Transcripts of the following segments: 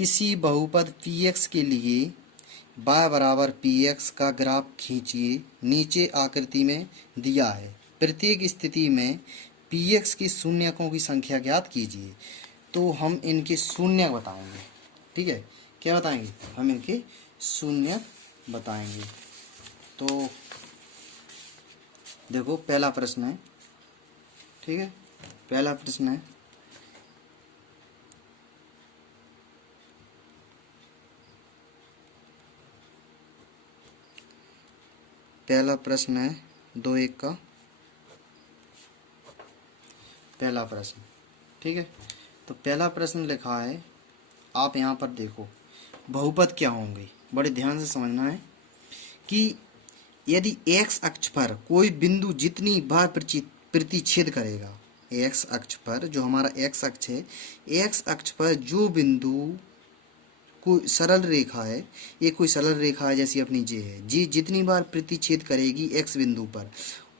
किसी बहुपद px के लिए y बराबर px का ग्राफ खींचिए। नीचे आकृति में दिया है। प्रत्येक स्थिति में px की शून्यकों की संख्या ज्ञात कीजिए। तो हम इनके शून्य बताएंगे। ठीक है, क्या बताएंगे? हम इनके शून्य बताएंगे। तो देखो पहला प्रश्न है। ठीक है, पहला प्रश्न है दो एक का पहला प्रश्न। ठीक है, तो पहला प्रश्न लिखा है, आप यहाँ पर देखो बहुपद क्या होंगे, बड़े ध्यान से समझना है कि यदि x अक्ष पर कोई बिंदु जितनी बार प्रतिच्छेद करेगा, x अक्ष पर जो हमारा x अक्ष है, x अक्ष पर जो बिंदु कोई सरल रेखा है, ये कोई सरल रेखा है जैसी अपनी जे है, जी जितनी बार प्रतिच्छेद करेगी x बिंदु पर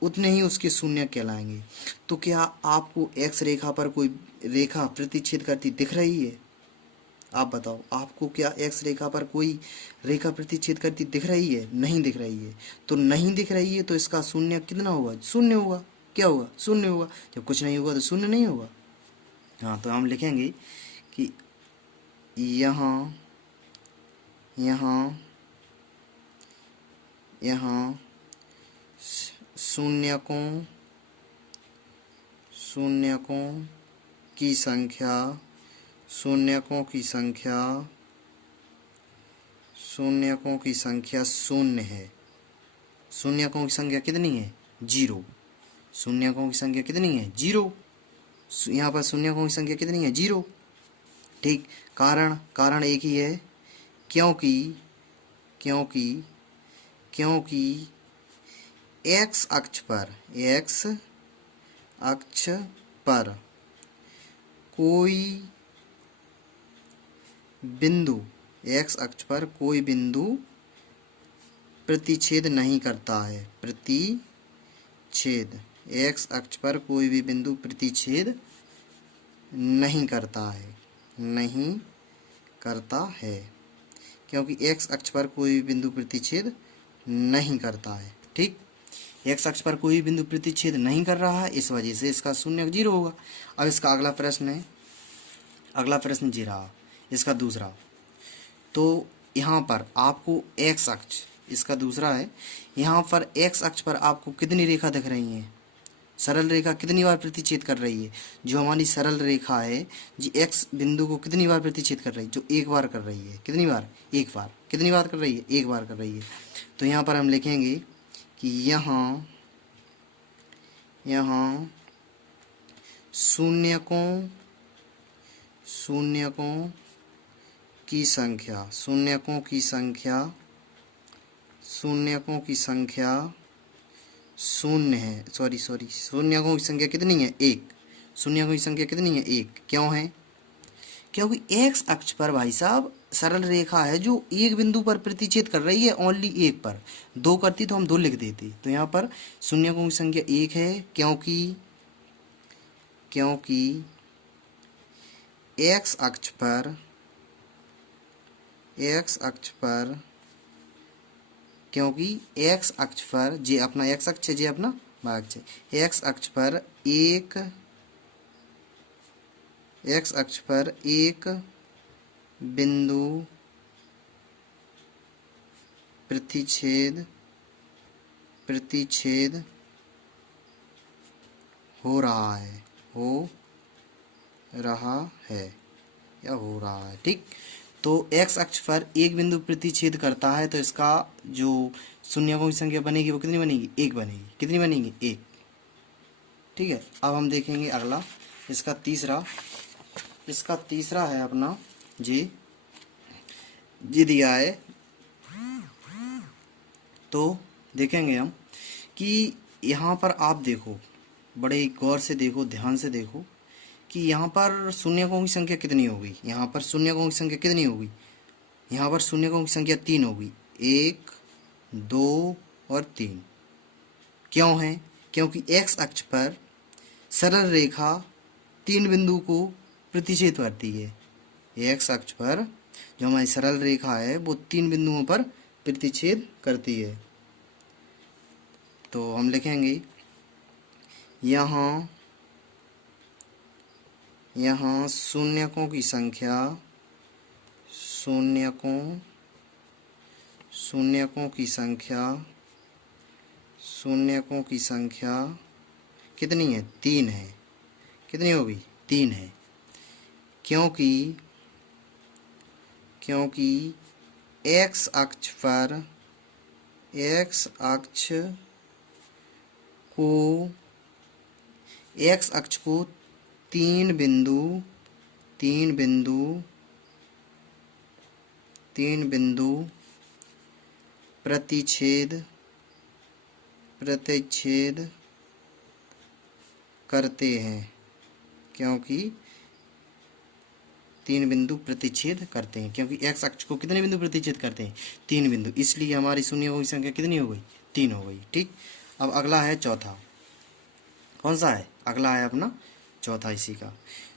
उतने ही उसके शून्य कहलाएंगे। तो क्या आपको x रेखा पर कोई रेखा प्रतिच्छेद करती दिख रही है? आप बताओ, आपको क्या x रेखा पर कोई रेखा प्रतिच्छेद करती दिख रही है? नहीं दिख रही है। तो नहीं दिख रही है तो इसका शून्य कितना होगा? शून्य होगा। क्या होगा? शून्य होगा। जब कुछ नहीं होगा तो शून्य नहीं होगा। हाँ, तो हम लिखेंगे कि यहाँ यहाँ यहाँ शून्यकों की संख्या शून्य है। शून्यकों की संख्या कितनी है? 0। शून्यकों की संख्या कितनी है? 0। यहाँ पर शून्यकों की संख्या कितनी है? 0। ठीक, कारण एक ही है, क्योंकि x अक्ष पर कोई बिंदु प्रतिच्छेद नहीं करता है। x अक्ष पर कोई भी बिंदु प्रतिच्छेद नहीं करता है क्योंकि x अक्ष पर कोई भी बिंदु प्रतिच्छेद नहीं करता है। ठीक, x अक्ष पर कोई बिंदु प्रतिच्छेद नहीं कर रहा है, इस वजह से इसका शून्य 0 होगा। अब इसका अगला प्रश्न जी रहा, इसका दूसरा। तो यहाँ पर आपको x अक्ष, इसका दूसरा है, यहाँ पर x अक्ष पर आपको कितनी रेखा दिख रही है? सरल रेखा कितनी बार प्रतिच्छेद कर रही है? जो हमारी सरल रेखा है जी x बिंदु को कितनी बार प्रतिच्छेद कर रही है? जो एक बार कर रही है। कितनी बार? एक बार। कितनी बार कर रही है? एक बार कर रही है। तो यहाँ पर हम लिखेंगे कि यहाँ शून्यकों की संख्या शून्य है। शून्यकों की संख्या कितनी है? 1। शून्यकों की संख्या कितनी है? 1। क्यों है? क्योंकि x अक्ष पर भाई साहब सरल रेखा है जो एक बिंदु पर प्रतिच्छेद कर रही है, ओनली एक पर। 2 करती तो हम 2 लिख देते। तो यहाँ पर शून्यकों की संख्या 1 है क्योंकि x अक्ष पर जे अपना x अक्ष है, जे अपना y अक्ष है। x अक्ष पर एक बिंदु प्रतिच्छेद हो रहा है। ठीक, तो x अक्ष पर एक बिंदु प्रतिच्छेद करता है, तो इसका जो शून्यकों की संख्या बनेगी वो कितनी बनेगी? 1 बनेगी। कितनी बनेगी? 1। ठीक है, अब हम देखेंगे अगला, इसका तीसरा है अपना जी दिया है। तो देखेंगे हम कि यहाँ पर आप देखो, बड़े गौर से देखो, ध्यान से देखो कि यहाँ पर शून्यकों की संख्या कितनी होगी? यहाँ पर शून्यकों की संख्या कितनी होगी? यहाँ पर शून्यकों की संख्या 3 होगी। 1, 2 और 3। क्यों है? क्योंकि x अक्ष पर सरल रेखा 3 बिंदु को प्रतिच्छेद करती है। x अक्ष पर जो हमारी सरल रेखा है वो 3 बिंदुओं पर प्रतिच्छेद करती है। तो हम लिखेंगे यहाँ शून्यकों की संख्या शून्यकों की संख्या कितनी है? 3 है। कितनी होगी? 3 है, क्योंकि एक्स अक्ष को 3 बिंदु प्रतिच्छेद करते हैं, क्योंकि 3 बिंदु प्रतिच्छेद करते हैं, क्योंकि एक्स अक्ष को कितने बिंदु प्रतिच्छेद करते हैं? 3 बिंदु, इसलिए हमारी शून्यों की संख्या कितनी हो गई? 3 हो गई। ठीक, अब अगला है चौथा। कौन सा है? अगला है अपना चौथा इसी का।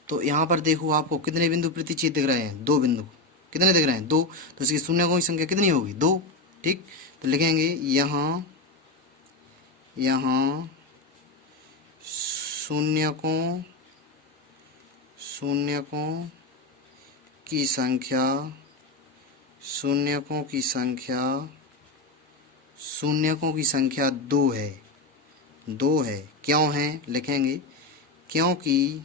तो यहाँ पर देखो आपको कितने बिंदु प्रतिच्छेद दिख रहे हैं? 2 बिंदु। कितने दिख रहे हैं? 2। तो इसकी शून्यों की संख्या कितनी होगी? 2। ठीक, तो लिखेंगे यहाँ शून्यकों की संख्या 2 है। 2 है, क्यों है? लिखेंगे क्योंकि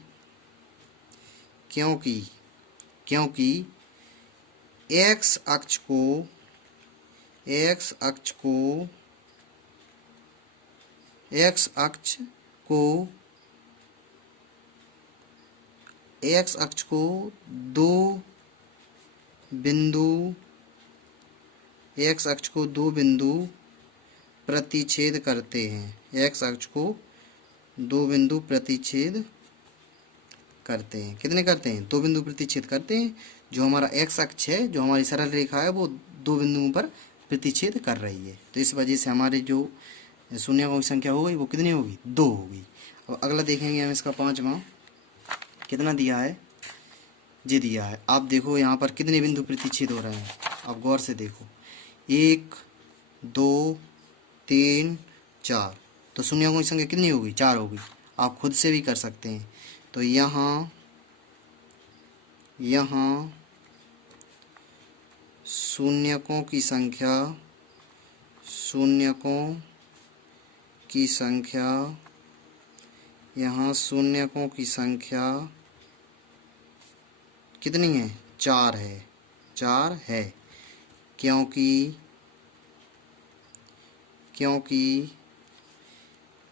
एक्स अक्ष को 2 बिंदु प्रतिच्छेद करते हैं। एक्स अक्ष को 2 बिंदु प्रतिच्छेद करते हैं। कितने करते हैं? 2 बिंदु प्रतिच्छेद करते हैं। जो हमारा एक्स अक्ष है, जो हमारी सरल रेखा है, वो 2 बिंदुओं पर प्रतिच्छेद कर रही है। तो इस वजह से हमारी जो शून्यों की संख्या हो गई वो कितनी होगी? 2 होगी। अब अगला देखेंगे हम इसका 5वां। कितना दिया है? जी दिया है। आप देखो यहाँ पर कितने बिंदु प्रतिच्छेद हो रहे हैं, आप गौर से देखो। 1 2 3 4। तो शून्यों की संख्या कितनी होगी? 4 होगी। आप खुद से भी कर सकते हैं। तो यहाँ शून्यकों की संख्या कितनी है? 4 है। 4 है, क्योंकि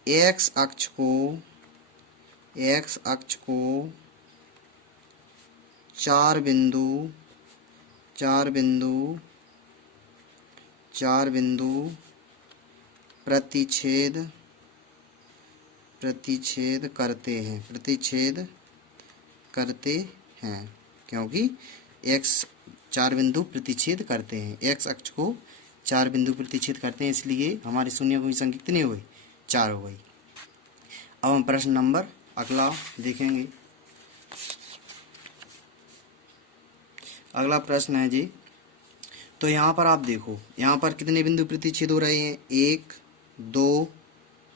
एक्स अक्ष को 4 बिंदु प्रतिच्छेद करते हैं, क्योंकि एक्स 4 बिंदु प्रतिच्छेद करते हैं। एक्स अक्ष को 4 बिंदु प्रतिच्छेद करते हैं, इसलिए हमारी शून्यों की संख्या कितनी हो गई? 4 हो गई। अब हम प्रश्न नंबर अगला देखेंगे। अगला प्रश्न है जी। तो यहाँ पर आप देखो, यहाँ पर कितने बिंदु प्रतिच्छेद हो रहे हैं? 1 2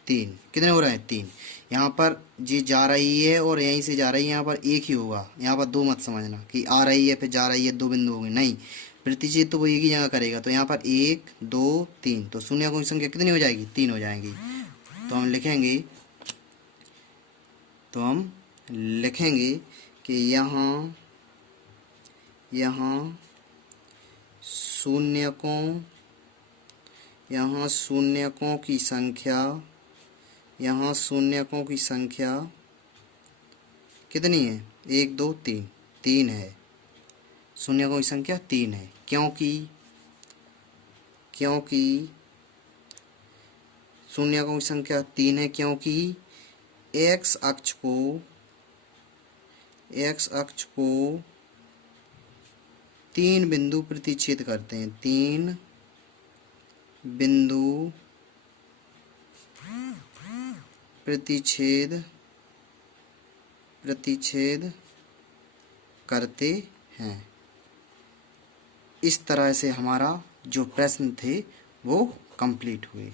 3। कितने हो रहे हैं? 3। यहाँ पर जी जा रही है और यहीं से जा रही है, यहाँ पर एक ही होगा। यहाँ पर 2 मत समझना कि आ रही है फिर जा रही है, 2 बिंदु होंगे, नहीं। प्रतिच्छेद तो वो एक ही जगह करेगा। तो यहाँ पर 1 2 3, तो शून्यों की संख्या कितनी हो जाएगी? 3 हो जाएगी। तो हम लिखेंगे कि यहाँ शून्यकों की संख्या कितनी है? 1 2 3। 3 है। शून्यकों की संख्या 3 है, क्योंकि शून्यकों की संख्या 3 है, क्योंकि एक्स अक्ष को 3 बिंदु प्रतिच्छेद करते हैं। 3 बिंदु प्रतिच्छेद करते हैं। इस तरह से हमारा जो प्रश्न थे वो कंप्लीट हुए।